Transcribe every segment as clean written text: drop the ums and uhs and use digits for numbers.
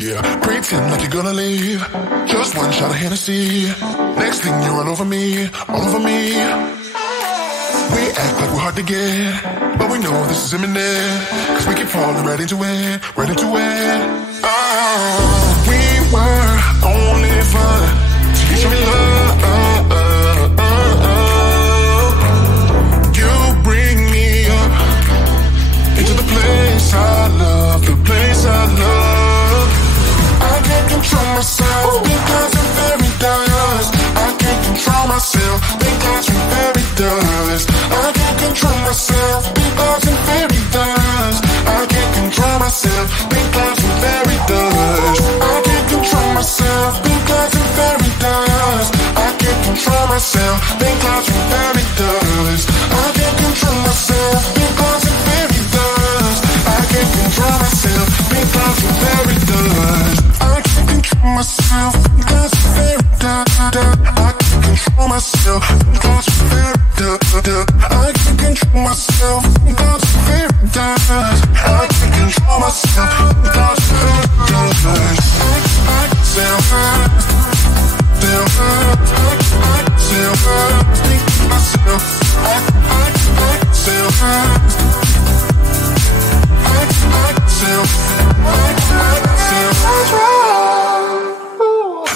Yeah, pretend like you're gonna leave. Just one shot of Hennessy. Next thing you're all over me, all over me. We act like we're hard to get, but we know this is imminent. Cause we keep falling right into it, right into it. Oh, we were only fun till you show me love. You bring me up into the place I love, the place I love. I can't control myself because I'm very dust. I can't control myself because I'm very dust. I can't control myself because I'm very dust. I can't control myself because I'm very dust. I can't control myself because I'm very dust. I can't control myself because I'm very dust. I can't control myself because I'm very dust. I can't control myself because I'm very dust. I can't control myself because I'm very dust. I can't control myself because I'm very dust. I can't control myself because I'm very dust. I can't control myself because I'm very dust. I can self-hurt, self-hurt, self-hurt, think myself. I can self-hurt,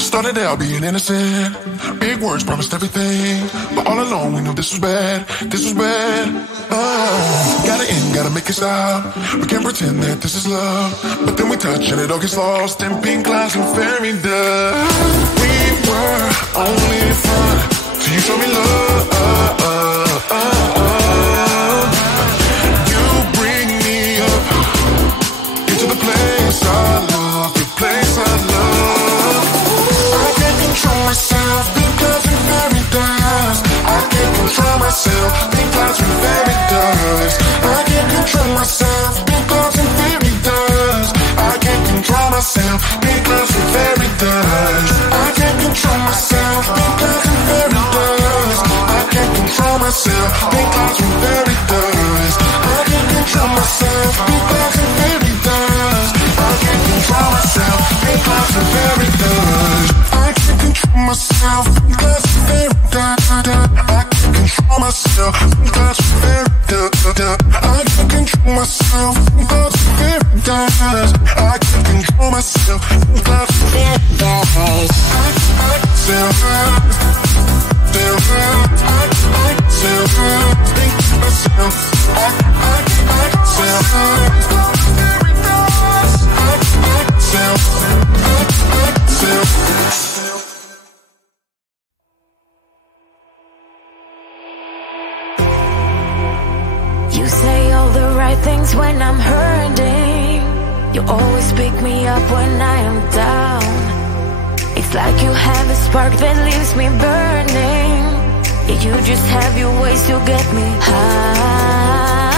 started out being innocent. Big words promised everything, but all along we knew this was bad. This was bad. Gotta end, gotta make it stop. We can't pretend that this is love, but then we touch and it all gets lost in pink clouds and fairy dust. We were only fun till you show me love. You bring me up into the place I love, the place I love. I can't control myself because I'm very dust. I can't control myself because I'm very dust. I can't control myself because I'm very dust. I can't control myself because I'm very dust. I can't control myself because I'm very dust. I can't control myself because I'm very dust. I can't control myself because I'm very dust. I can't control myself because I'm very dust. I can't control myself because I'm very dust. I can't control myself because I'm very dust. I can't control myself because I'm very dust. I can't control myself because I'm very dust. I can self-hurt, self-hurt, self-hurt, think myself. I can self-hurt, very dust. I can self-hurt, self-hurt. You say all the right things when I'm hurting. You always pick me up when I am down. It's like you have a spark that leaves me burning. Yeah, you just have your ways to get me high.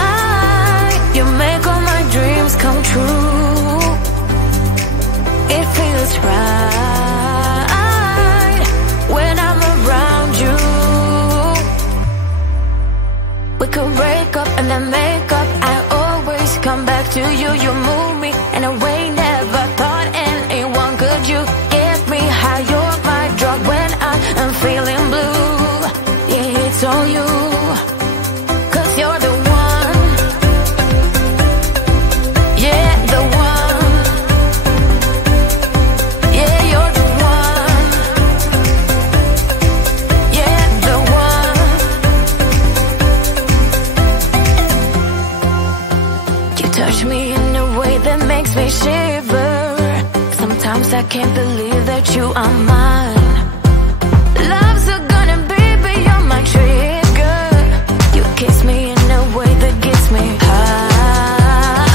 You make all my dreams come true. It feels right when I'm around you. We could break up and then make up. I always come back to you. You move me in a way never thought anyone could. You get me high. You're my drug when I am feeling blue. Yeah, it's all you. 'Cause you're the one. Yeah, the one. Yeah, you're the one. Yeah, the one. You touch me in a way that makes me shiver. Sometimes I can't believe that you are mine. Love's a gun and baby, you're my trigger. You kiss me in a way that gets me high.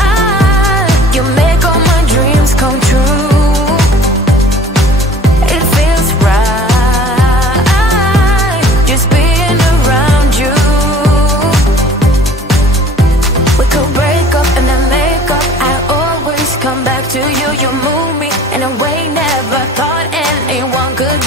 You make all my dreams come true. It feels right just being around you. We could break up and then make up. I always come back to you. You move me in a way never thought anyone could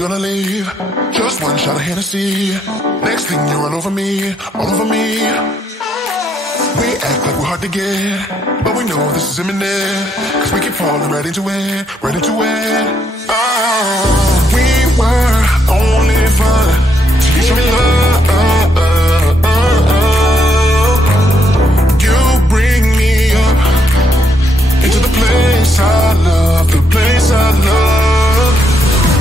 gonna leave. Just one shot of Hennessy. Next thing you run over me, all over me. We act like we're hard to get, but we know this is imminent. Cause we keep falling right into it, right into it. Oh, we were only fun till you show me love. You bring me up into the place I love, the place I love.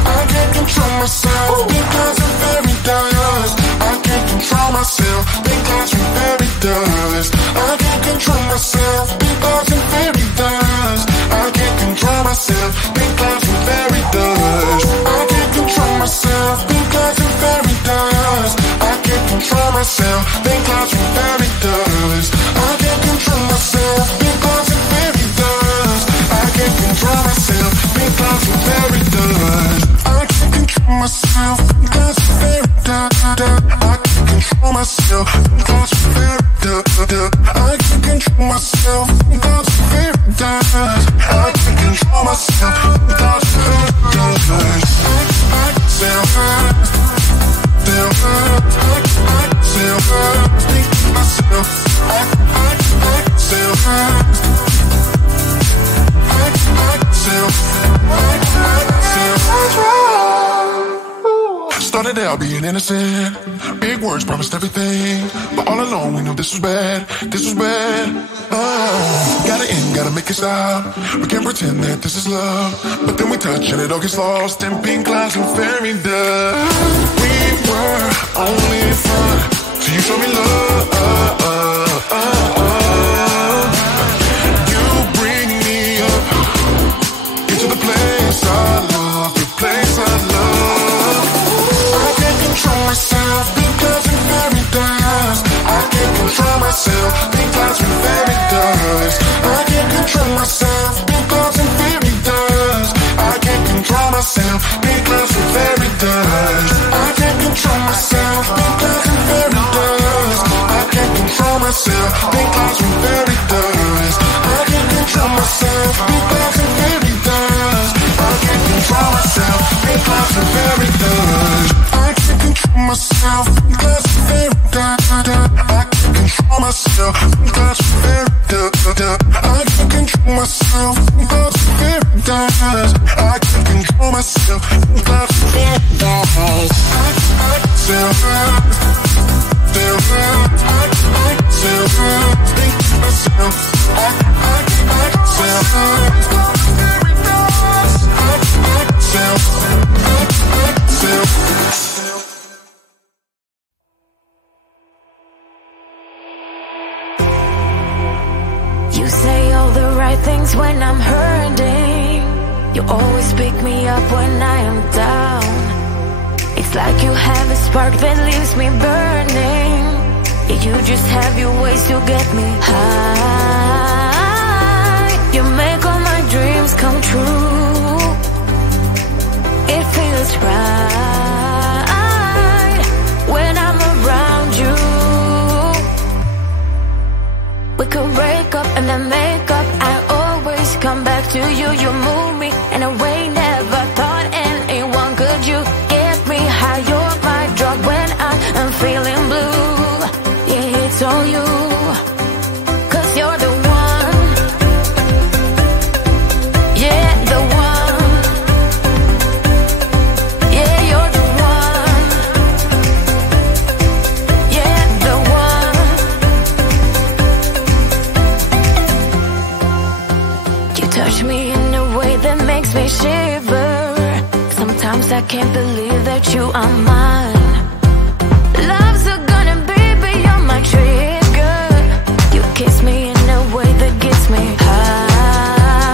I can't control myself because I'm very dust. I can't control myself because I'm very dust. I can't control myself because I'm very dust. I can't control myself because I'm very dust. I can't control myself because I'm very dust. I can't control myself because I'm very dust. I can't control myself because I'm very dust. I can't control myself because I'm very dust. I can't control myself because I'm very dust. I can't control myself because I'm very dust. I can't control myself because I'm very dust. I can't control myself because I'm very dust. I still hurt, still hurt. I still hurt, think myself. I still hurt. Started out being innocent. Big words promised everything, but all along we knew this was bad. This was bad. Gotta end, gotta make it stop. We can't pretend that this is love, but then we touch and it all gets lost in pink clouds and fairy dust. We were only fun till you show me love. You bring me up into the place I love, the place I love. I can't control myself because I'm very dust. I can't control myself because I'm very dust. I can't control myself because I'm very dust. I can't control myself because I'm very dust. I can't control myself because I'm very dust. I can't control myself because I'm very dust. I can't control myself because I'm very dust. I can't control myself because I'm very dust. I can't control myself because I'm very dust. I can't control myself because I'm very dust. I can't control myself because I'm very dust. I can't control myself because I'm very dust. I still hurt, still hurt. I still hurt, think myself. I still hurt, very dust. I still You say all the right things when I'm hurting. You always pick me up when I am down. It's like you have a spark that leaves me burning. Yeah, you just have your ways to get me high. You make all my dreams come true. It feels right when I'm around you. We could break up and then make up. I always come back to you. You move me in a way never thought anyone could. You get me high. You're my drug when I'm feeling blue. Yeah, it's all you. 'Cause you're the one. Yeah, the one. Yeah, you're the one. Yeah, the one. You touch me in a way that makes me shiver. Sometimes I can't believe that you are mine. Love's a gun and baby, you're my trigger. You kiss me in a way that gets me high.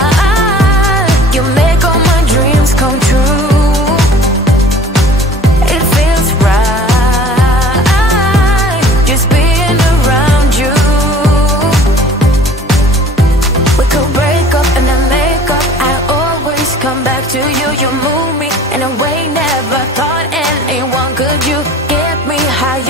You make all my dreams come true. It feels right just being around you. We could break up and then make up. I always come back to you. You move me in a way never thought anyone could. You get me high.